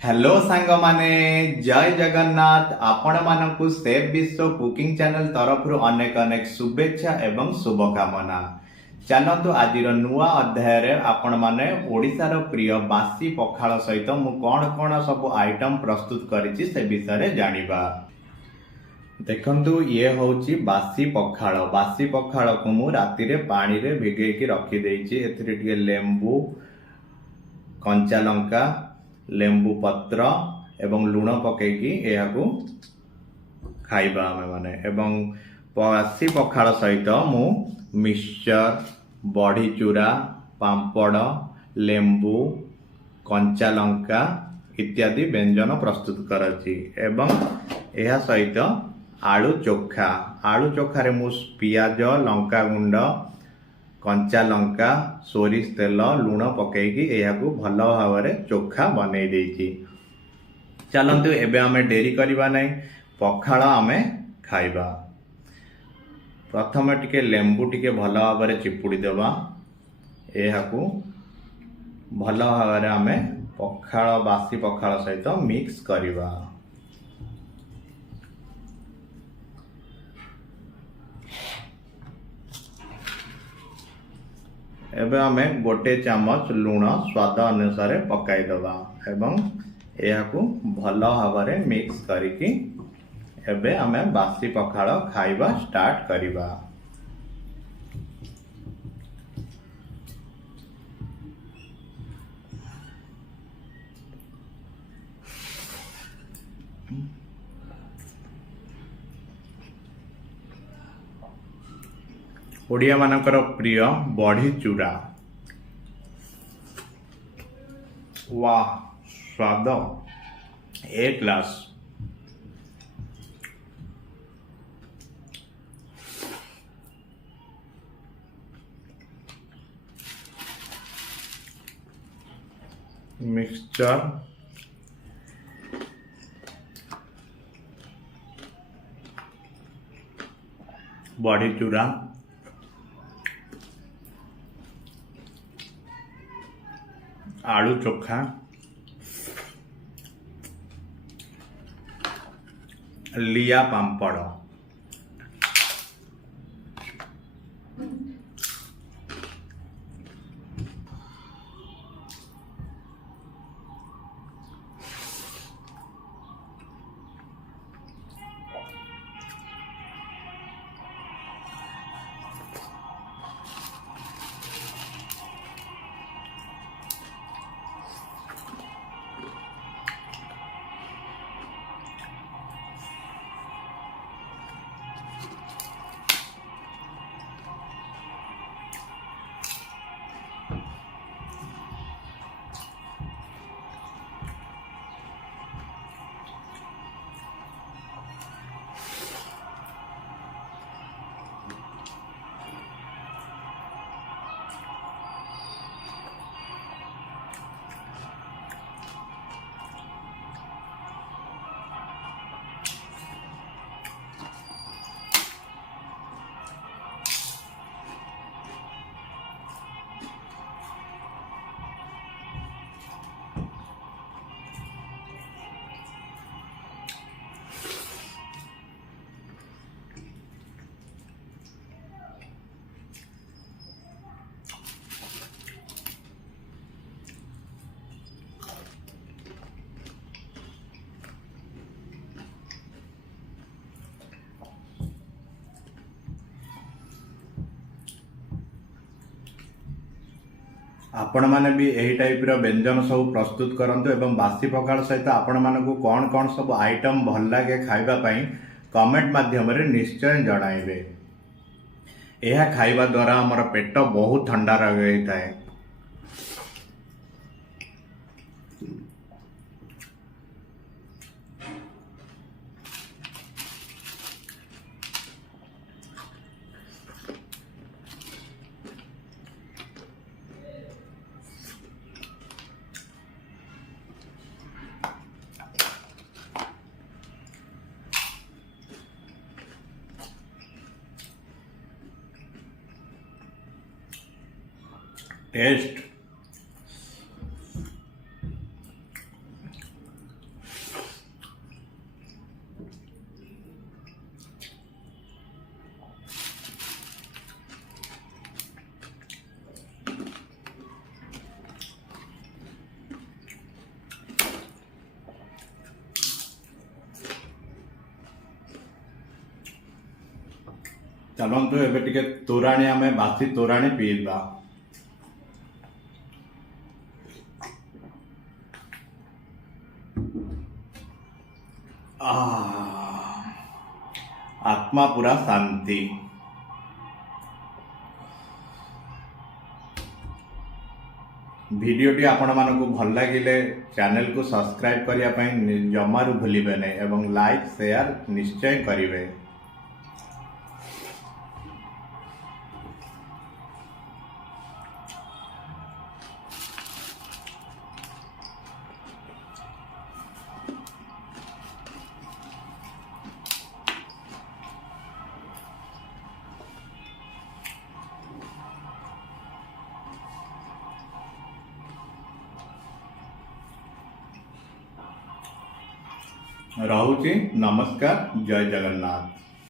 Hello सांग माने जय जगन्नाथ आपण मानकु सेफ विश्व कुकिंग चैनल तरफ अनेक अनेक शुभेच्छा एवं शुभकामना। चलतु आज नुआ अध्याय रे आपण माने ओडिशार प्रिय बासी पखाल सहित मु कौन कौन सब आइटम प्रस्तुत करिछि से विषय रे जानिबा। देखंतु ये होची बासी पखाल को मु राति रे पानी रे भिगै कि रखी देछि। एथिरे टिके लेंबू कंचा लंका लेंबू पत्र एवं लुण पकईकी यहाकू खाइबा आमे माने। एवं बासी पखाल सहित मु मिक्सचर बड़ी चूरा पांपड़ लेंबू कंचा लंका इत्यादि व्यंजन प्रस्तुत करछि। एवं यह सहित आलू चोखा रे मु पियाज लंका गुंड कंचा लंका सोरिष तेल लुण पकईकी यहाकू भल भाव में चोखा बनै देछि। चलतु एबे आमे डेरी करबा नै पखाल आमे खाइबा। प्रथम टिके लेंबू टिके भल भाव में चिपुड़ी देबा। यहाकू भल भाव में आमे पखाल बासी पखाल सहित मिक्स करबा। एबे आमे गोटे चामच लुण स्वाद अनुसार पकाई दबा एवं यहाकू भल भाव में मिक्स करिकी एबे आमे बासी पखाल खाइबा स्टार्ट करिबा। ओडिया मानकर प्रिय बड़ी चूरा, वाह स्वाद ए क्लास। मिक्सचर बड़ी चूरा आलू चोखा लिया पांपड़ आपण माने भी यही टाइप रो व्यंजन सब प्रस्तुत करंतु एवं बासी पखाल सहित आपण मानकु कौन कौन सब आइटम भल लागे खाइबा पई कमेंट माध्यम रे निश्चय जणाइबे। यह खाइबा द्वारा हमर पेट बहुत ठंडा रही थाए। टेस्ट चलतु एबे टिके तोराणी आमे बासी तोराणी पीबा। आत्मा पूरा शांति। भिडियोटी आपण मानकु भल लागिले चैनल को सब्सक्राइब करिया पई जमारू भूलिबे नै एवं लाइक शेयर निश्चय करिवे। रहुची नमस्कार, जय जगन्नाथ।